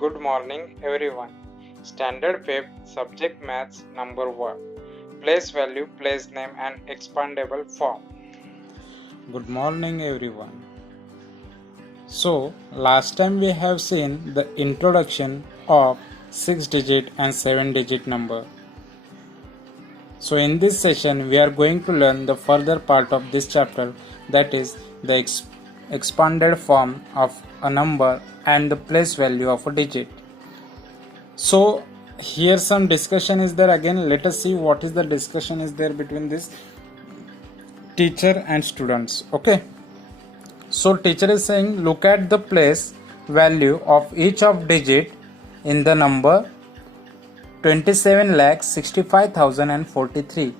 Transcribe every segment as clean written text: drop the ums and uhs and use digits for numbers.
Good morning, everyone. Standard 5th Subject Maths number 1. Place value, place name, and expandable form. Good morning, everyone. So, last time we have seen the introduction of 6-digit and 7-digit number. So, in this session, we are going to learn the further part of this chapter, that is the expanded form of a number and the place value of a digit. So, here some discussion is there again. Let us see what is the discussion is there between this teacher and students. Okay. So teacher is saying look at the place value of each of digit in the number 27,65,043.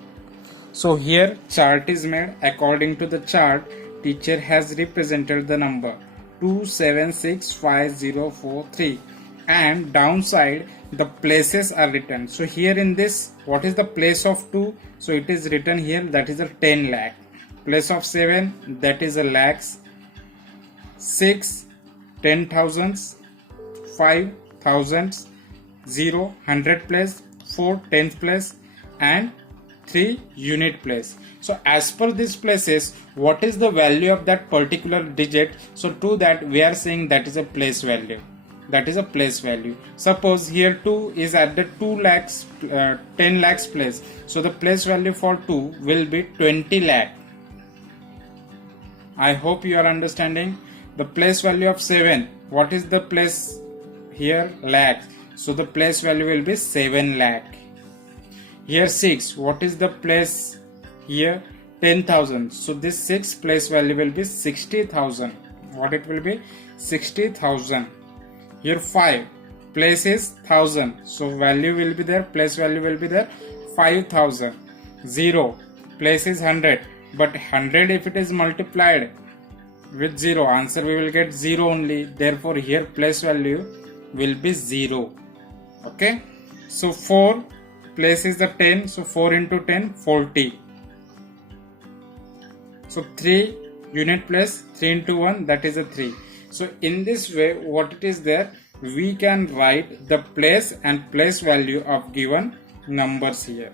So here chart is made. According to the chart, teacher has represented the number 2765,043 and downside the places are written. So here in this, what is the place of 2? So it is written here, that is a 10 lakh. Place of 7, that is a lakhs. 6 10,000s, 5 thousands, 0 100 place, 4 tenth place, and 3 unit place. So as per these places, what is the value of that particular digit? So to that we are saying that is a place value. That is a place value. Suppose here 2 is at the 2 lakhs 10 lakhs place. So the place value for 2 will be 20 lakh. I hope you are understanding. The place value of 7, what is the place here? Lakh. So the place value will be 7 lakh. Here 6, what is the place here? 10,000. So this 6 place value will be 60,000. What it will be? 60,000. Here 5, place is 1000. So value will be there, place value will be there, 5,000. 0, place is 100. But 100 if it is multiplied with 0, answer we will get 0 only. Therefore here place value will be 0. Okay. So 4, place is the 10. So 4 into 10, 40. So 3 unit place, 3 into 1, that is a 3. So in this way, what it is there, we can write the place and place value of given numbers here.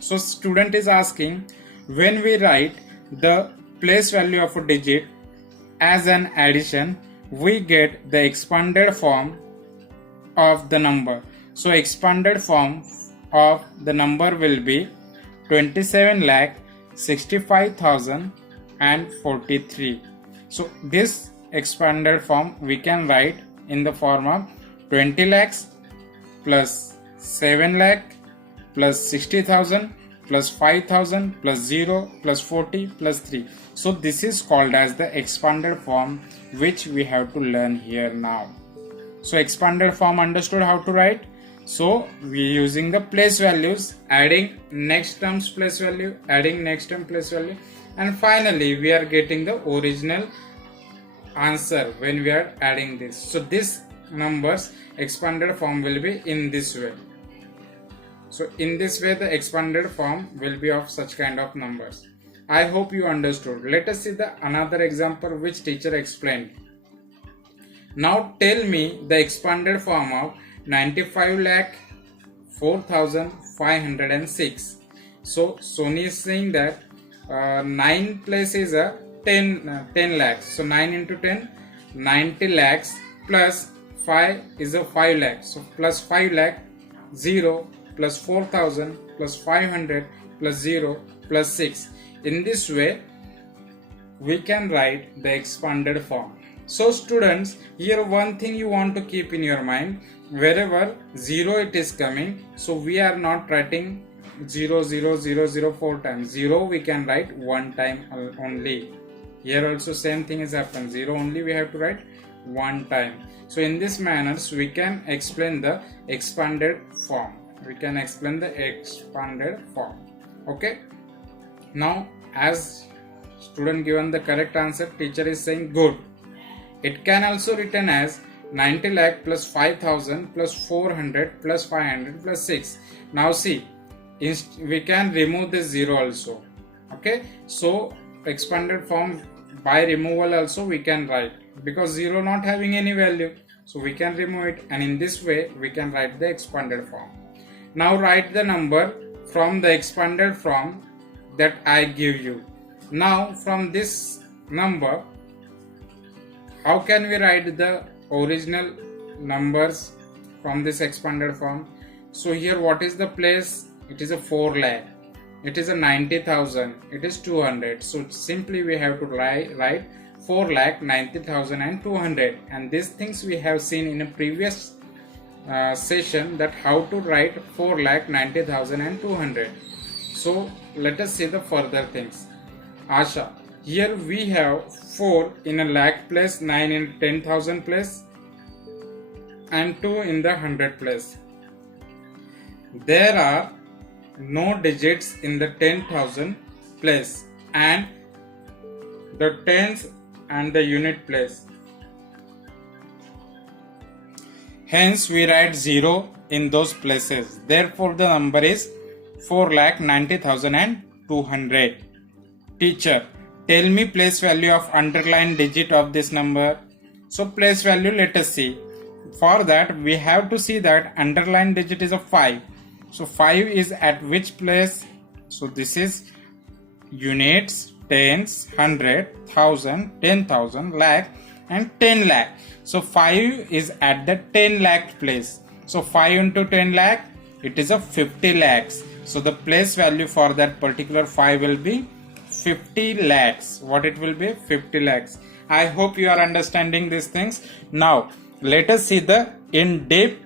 So student is asking, when we write the place value of a digit as an addition, we get the expanded form of the number. So expanded form of the number will be 27,65,043. So this expanded form we can write in the form of 20 lakhs plus 7 lakh plus 60,000 plus 5,000 plus 0 plus 40 plus 3. So this is called as the expanded form, which we have to learn here now. So expanded form understood how to write. So we are using the place values, adding next term's place value, adding next term place value, and finally we are getting the original answer when we are adding this. So this numbers expanded form will be in this way. So in this way the expanded form will be of such kind of numbers. I hope you understood. Let us see the another example which teacher explained. Now tell me the expanded form of 95 lakh 4,506. So Sony is saying that 9 place is a 10 lakhs. So 9 into 10, 90 lakhs plus 5 is a 5 lakhs. So plus 5 lakh, 0 plus 4,000 plus 500 plus 0 plus 6. In this way we can write the expanded form. So students, here one thing you want to keep in your mind, wherever 0 it is coming, so we are not writing 0 0 0 0 4 times. 0 we can write one time only. Here also same thing has happened. 0 only we have to write one time. So in this manner we can explain the expanded form. Okay. Now as student given the correct answer, teacher is saying good. It can also written as 90 lakh plus 5,000 plus 400 plus 500 plus 6. Now see, we can remove this 0 also. Okay. So expanded form by removal also we can write, because 0 not having any value. So we can remove it, and in this way we can write the expanded form. Now write the number from the expanded form that I give you. Now from this number, how can we write the original numbers from this expanded form? So here what is the place? It is a 4 lakh. It is a 90,000. It is 200. So simply we have to write 4 lakh 90,000 and 200. And these things we have seen in a previous session, that how to write 4 lakh 90,000 and 200. So let us see the further things. Asha, here we have 4 in a lakh place, 9 in 10,000 place, and 2 in the 100 place. There are no digits in the 10,000 place and the tens and the unit place. Hence we write 0 in those places. Therefore the number is 4,90,000 and 200. Teacher, tell me place value of underlined digit of this number. So place value, let us see. For that we have to see that underlined digit is a 5. So 5 is at which place? So this is units, tens, 100, 1000, 10,000, lakh and 10 lakh. So 5 is at the 10 lakh place. So 5 into 10 lakh, it is a 50 lakhs. So the place value for that particular 5 will be 50 lakhs. What it will be? 50 lakhs. I hope you are understanding these things. Now let us see the in-depth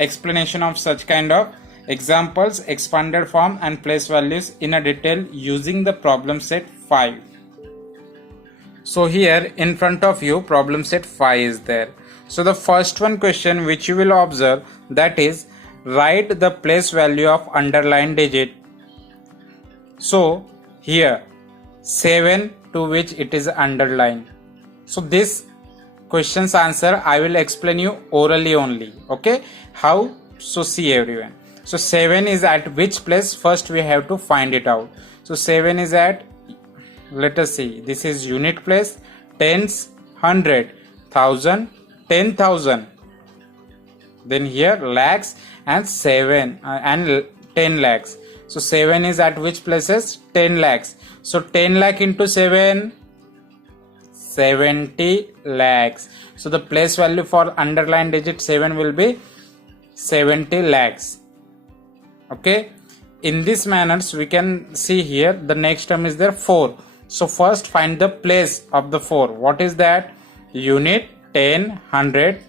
explanation of such kind of examples, expanded form and place values in a detail using the problem set 5. So here in front of you problem set 5 is there. So the first one question which you will observe, that is write the place value of underlined digit. So here 7 to which it is underlined. So this question's answer I will explain you orally only. Okay, how? So see everyone. So 7 is at which place? First we have to find it out. So 7 is at, let us see, this is unit place, tens, 100, 1000, 10,000. Then here lakhs and 7 and 10 lakhs. So 7 is at which places? 10 lakhs. So 10 lakh into 7, 70 lakhs. So the place value for underlined digit 7 will be 70 lakhs. Okay, in this manners we can see here the next term is there 4. So first find the place of the 4. What is that? Unit, 10, 100,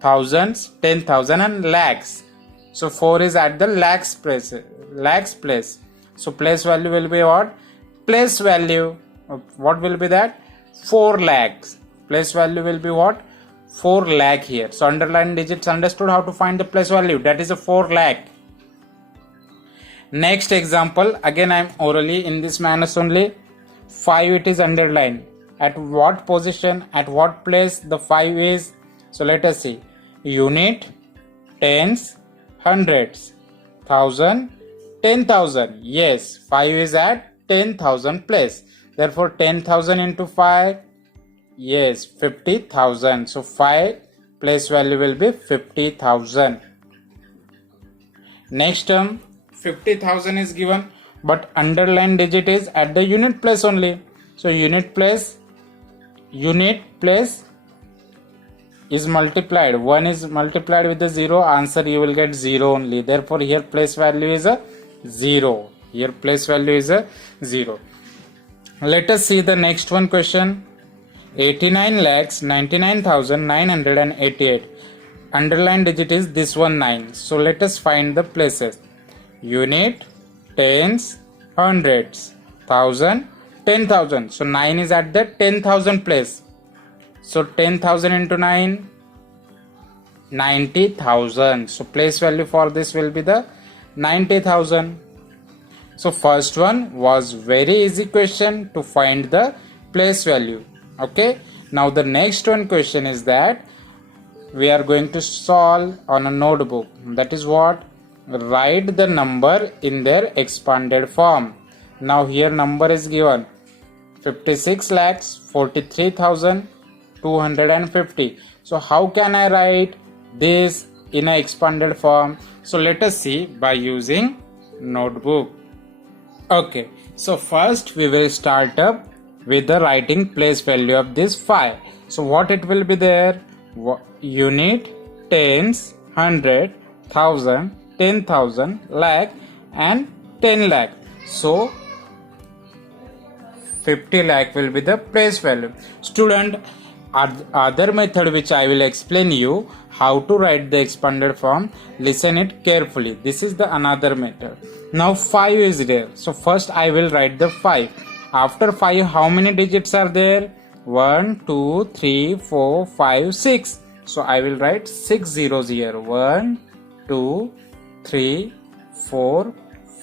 thousands, 10,000 and lakhs. So 4 is at the lakhs place. So place value will be what? Place value, what will be that? 4 lakhs. Place value will be what? 4 lakh here. So underlined digits understood how to find the place value. That is a 4 lakh. Next example, again I am orally in this manner only. 5 it is underlined. At what position, at what place the 5 is? So let us see. Unit, tens, hundreds, 1000, 10,000. Yes, 5 is at 10,000 place. Therefore 10,000 into 5. Yes, 50,000. So 5 place value will be 50,000. Next term, 50,000 is given, but underlined digit is at the unit place only. So unit place is multiplied. 1 is multiplied with the 0. Answer you will get 0 only. Therefore here place value is a 0. Here place value is a 0. Let us see the next one question. 89 lakhs 99,988. Underlined digit is this one 9. So let us find the places. Unit, tens, hundreds, 1000, 10,000. So 9 is at the 10,000 place. So 10,000 into 9, 90,000. So place value for this will be the 90,000. So first one was very easy question to find the place value. Okay. Now the next one question is that we are going to solve on a notebook. That is what? Write the number in their expanded form. Now here number is given 56 lakhs 43,250. So how can I write this in an expanded form? So let us see by using notebook. Okay, so first we will start up with the writing place value of this 5. So what it will be there? Unit, tens, 100, 1000, 10,000, lakh and 10 lakh. So 50 lakh will be the place value. Student, other method which I will explain you how to write the expanded form, listen it carefully. This is the another method. Now 5 is there. So first I will write the 5. After 5, how many digits are there? 1, 2, 3, 4, 5, 6. So I will write 6 zeros here. 1, 2, 3, 4,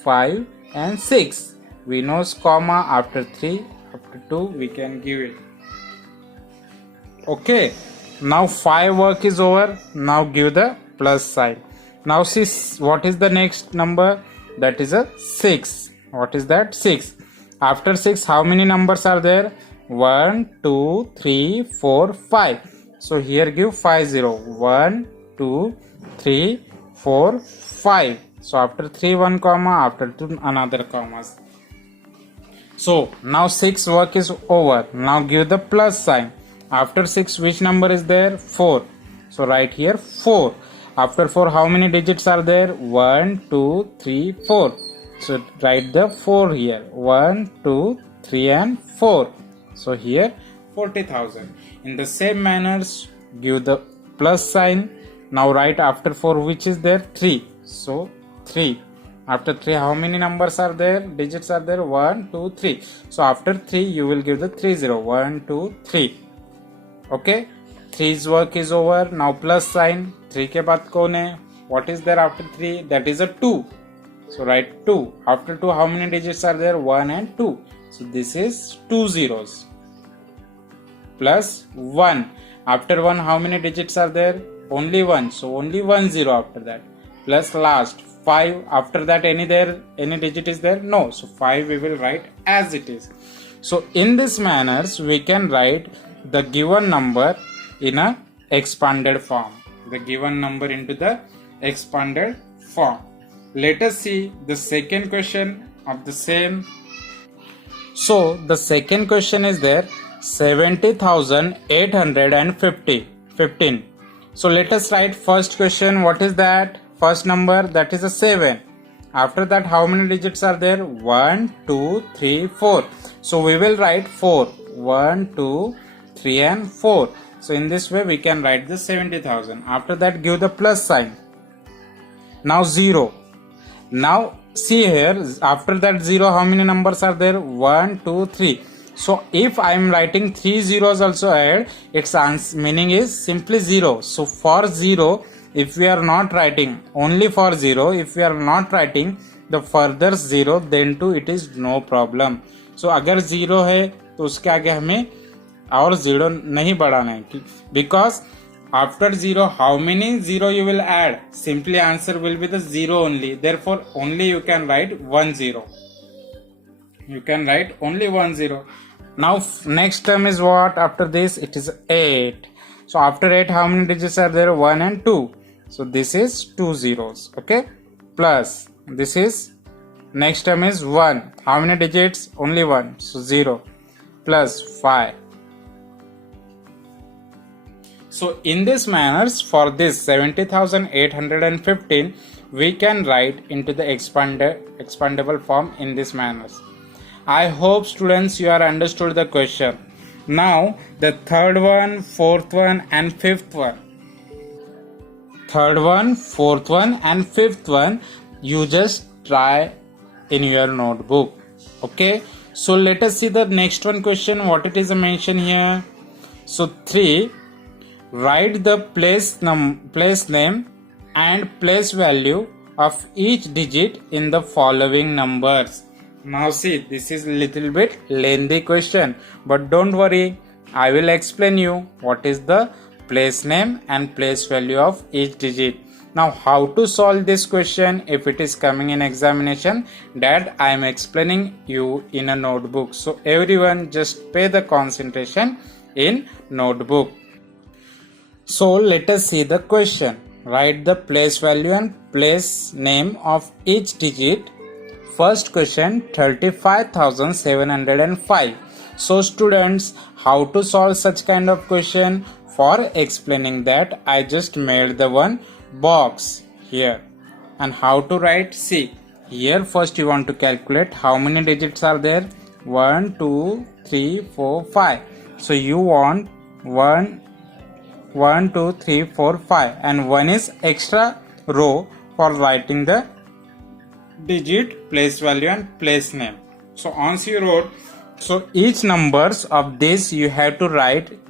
5 and 6. We know comma after 3, after 2 we can give it. Okay, now 5 work is over. Now give the plus sign. Now see what is the next number? That is a 6. What is that? 6. After 6, how many numbers are there? 1, 2, 3, 4, 5. So here give 5 0. 1, 2, 3, 4, 5. So after 3 1 comma, after 2 another commas. So now 6 work is over. Now give the plus sign. After 6 which number is there? 4. So write here 4. After 4 how many digits are there? 1, 2, 3, 4. So write the 4 here. 1, 2, 3 and 4. So here 40,000. In the same manners give the plus sign. Now write after 4 which is there? 3. So 3. After 3 how many numbers are there? Digits are there? 1, 2, 3. So after 3 you will give the 3 0. 1, 2, 3. Okay, 3's work is over. Now plus sign. 3 के बाद कौन है? What is there after 3? That is a 2. So write 2. After 2 how many digits are there? 1 and 2. So this is 2 zeros. Plus 1. After 1 how many digits are there? Only 1. So only 1 0 after that. Plus last 5. After that any digit is there? No. So 5 we will write as it is. So in this manners we can write the given number in a expanded form. The given number into the expanded form. Let us see the second question of the same. So the second question is there 70,815. So let us write first question. What is that? First number, that is a 7. After that how many digits are there? 1, 2, 3, 4. So we will write 4. 1, 2, 3 and 4. So in this way we can write the 70,000. After that give the plus sign. Now 0. Now see here after that 0 how many numbers are there? 1, 2, 3. So if I am writing 3 zeros also ahead, its meaning is simply 0. So for 0 if we are not writing, only for 0 if we are not writing the further 0, then too it is no problem. So अगर 0 है तो उसके आगे हमें और 0 नहीं बढ़ाना है, because after 0 how many 0 you will add? Simply answer will be the 0 only. Therefore only you can write 1 0. You can write only 1 0. Now next term is what? After this it is 8. So after 8 how many digits are there? 1 and 2. So this is 2 zeros. Okay. Plus this is next term is 1. How many digits? Only 1. So 0. Plus 5. So in this manners for this 70,815 we can write into the expandable form in this manners. I hope students you are understood the question. Now the third one, fourth one and fifth one. Third one, fourth one and fifth one you just try in your notebook. Okay. So let us see the next one question. What it is mentioned here. So 3. Write the place name and place value of each digit in the following numbers. Now see, this is little bit lengthy question, but don't worry, I will explain you what is the place name and place value of each digit. Now how to solve this question if it is coming in examination, that I am explaining you in a notebook. So everyone just pay the concentration in notebook. So let us see the question. Write the place value and place name of each digit. First question, 35,705. So students, how to solve such kind of question? For explaining that, I just made the one box here. And how to write? See, here first you want to calculate how many digits are there. 1, 2, 3, 4, 5. So you want 1, 2, 3, 4, 5, and 1 is extra row for writing the digit, place value and place name. So once you wrote, so each numbers of this you have to write,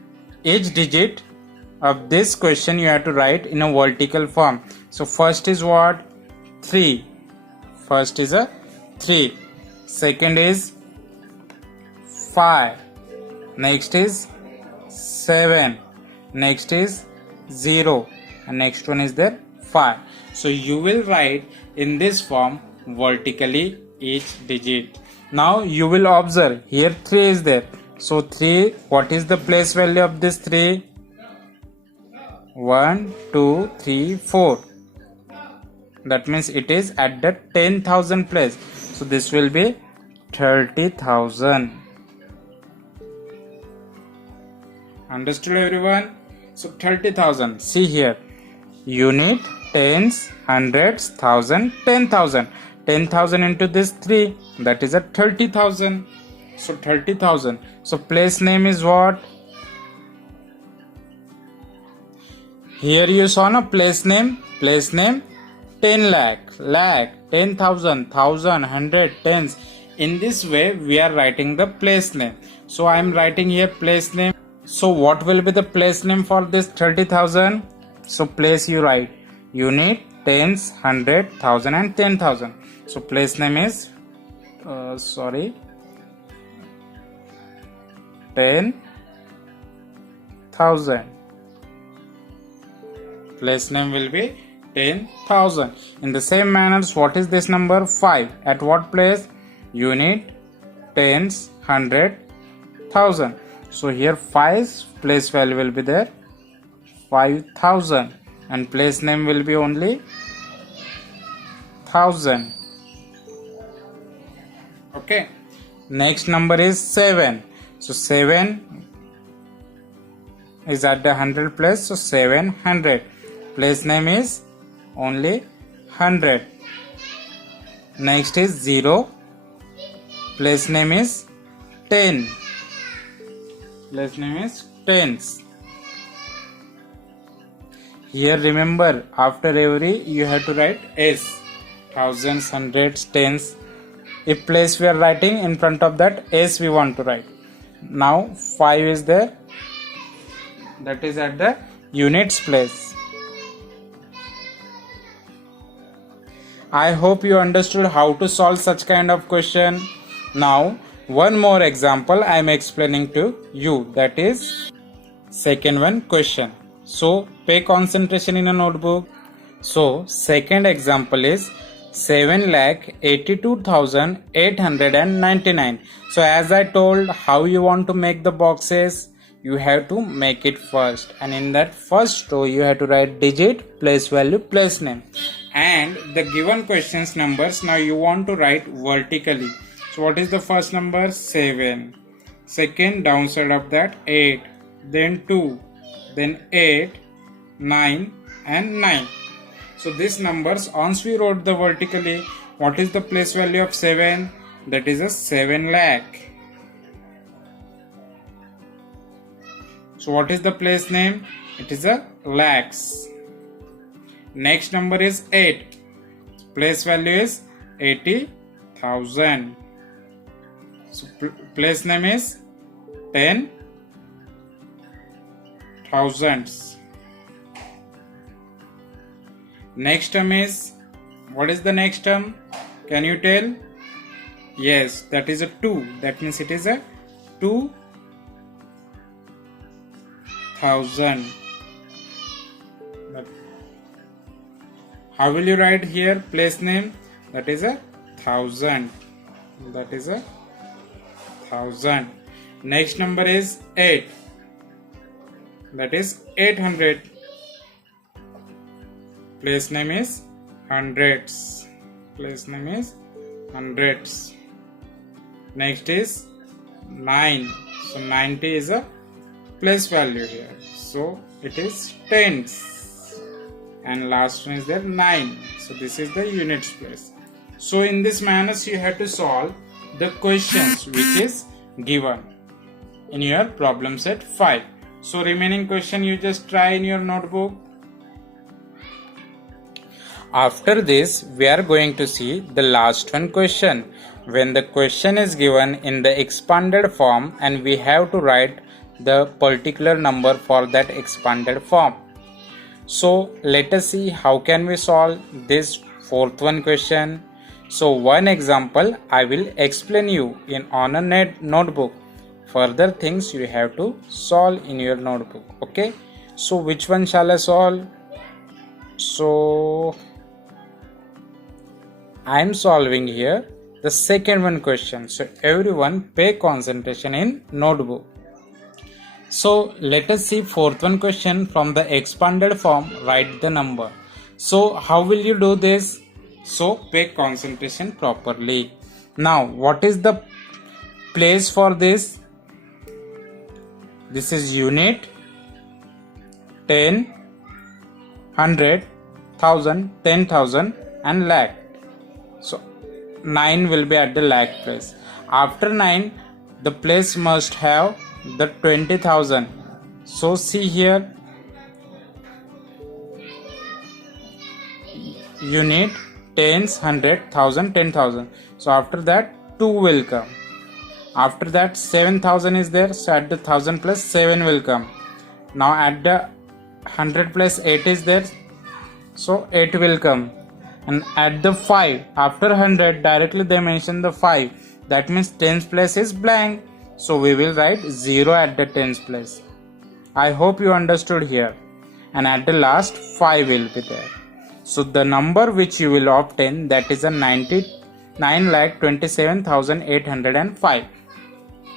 each digit of this question you have to write in a vertical form. So first is what? 3. First is a 3. Second is 5. Next is 7. Next is 0. And next one is there 5. So you will write in this form vertically each digit. Now you will observe here 3 is there. So 3, what is the place value of this 3? 1, 2, 3, 4. That means it is at the 10,000 place. So this will be 30,000. Understood everyone? So 30,000. See here. Unit, tens, hundreds, thousand, 10,000. 10,000 into this 3, that is a 30,000. So 30,000. So place name is what? Here you saw na place name. Place name 10 lakh, 10,000, 1,000, 100, tens. In this way we are writing the place name. So I am writing here place name. So what will be the place name for this 30,000? So place you write unit, tens, 100, 1,000 and 10,000. So place name is 10,000. Place name will be 10,000. In the same manner, what is this number? 5. At what place? Unit, tens, 100, 1,000. So here 5's place value will be there 5,000 and place name will be only 1,000. Okay. Next number is 7. So 7 is at the 100 place. So 700. Place name is only 100. Next is 0. Place name is 10. Place name is tens. Here remember, after every you have to write S. Thousands, hundreds, tens. If place we are writing, in front of that S we want to write. Now 5 is there. That is at the units place. I hope you understood how to solve such kind of question. Now one more example I am explaining to you, that is second one question. So pay concentration in a notebook. So second example is 7,82,899. So as I told, how you want to make the boxes, you have to make it first, and in that first row you have to write digit, place value, place name, and the given questions numbers now you want to write vertically. So what is the first number? 7. Second, downside of that 8, then 2, then 8, 9 and 9. So these numbers, once we wrote the vertically, what is the place value of 7? That is a 7 lakh. So what is the place name? It is a lakhs. Next number is 8. Place value is 80,000. So place name is 10,000. Next term is, what is the next term? Can you tell? Yes, that is a 2. That means it is a 2,000. How will you write here place name? That is a 1,000. That is a 1,000. Next number is 8. That is 800. place name is hundreds. Place name is hundreds. Next is 9. So 90 is a place value here. So it is tens. And last one is there 9. So this is the units place. So in this manner you have to solve the questions which is given in your problem set 5. So remaining question you just try in your notebook. After this we are going to see the last one question. When the question is given in the expanded form and we have to write the particular number for that expanded form. So let us see how can we solve this fourth one question. So one example I will explain you on a notebook. Further things you have to solve in your notebook. Okay. So which one shall I solve? So I am solving here the second one question. So everyone pay concentration in notebook. So let us see fourth one question. From the expanded form write the number. So how will you do this? So pay concentration properly. Now what is the place for this? This is unit, 10, 100, 1000, 10,000 and lakh. So 9 will be at the lakh place. After 9 the place must have the 20,000. So see here, unit, tens, 100, 1000, 10,000. So after that 2 will come. After that 7,000 is there. So at the 1000 plus 7 will come. Now at the 100 plus 8 is there. So 8 will come. And at the 5, after 100 directly they mention the 5. That means tens place is blank. So we will write 0 at the tens place. I hope you understood here. And at the last 5 will be there. So the number which you will obtain, that is a 9,27,805.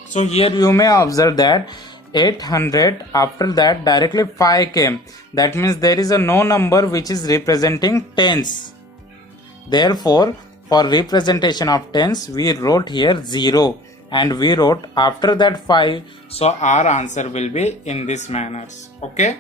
So here you may observe that 800, after that directly 5 came. That means there is a no number which is representing tens. Therefore for representation of tens we wrote here 0 and we wrote after that 5. So our answer will be in this manner. Okay.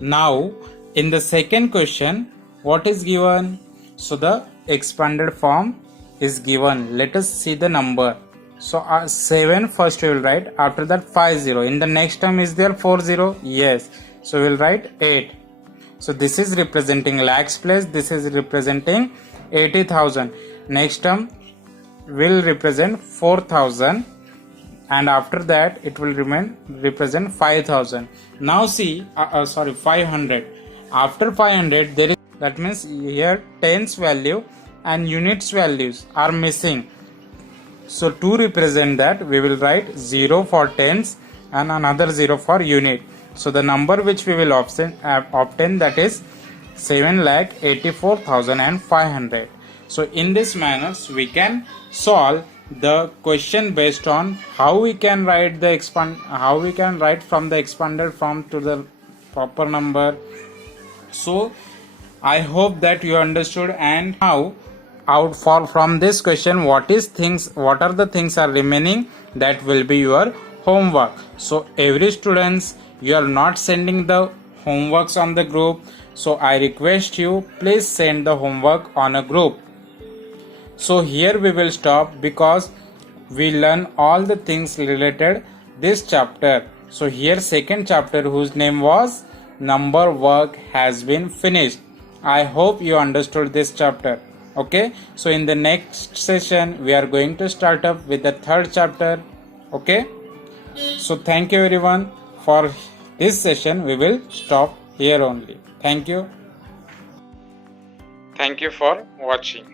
Now in the second question what is given? So the expanded form is given. Let us see the number. So 7 first we will write. After that 50. In the next term is there 40? Yes. So we will write 8. So this is representing lakhs place. This is representing 80,000. Next term will represent 4,000. And after that it will represent 5,000. Now see 500. After 500 there is, that means here tens value and units values are missing. So to represent that we will write 0 for tens and another 0 for unit. So the number which we will obtain that is 7,84,500. So in this manner we can solve the question based on how we can write from the expanded form to the proper number. So I hope that you understood. And now from this question what are the things are remaining, that will be your homework. So every students, you are not sending the homeworks on the group, so I request you please send the homework on a group. So here we will stop because we learn all the things related this chapter. So here second chapter whose name was number work has been finished. I hope you understood this chapter. Okay, so in the next session we are going to start up with the third chapter. Okay, so thank you everyone. For this session we will stop here only. Thank you. Thank you for watching.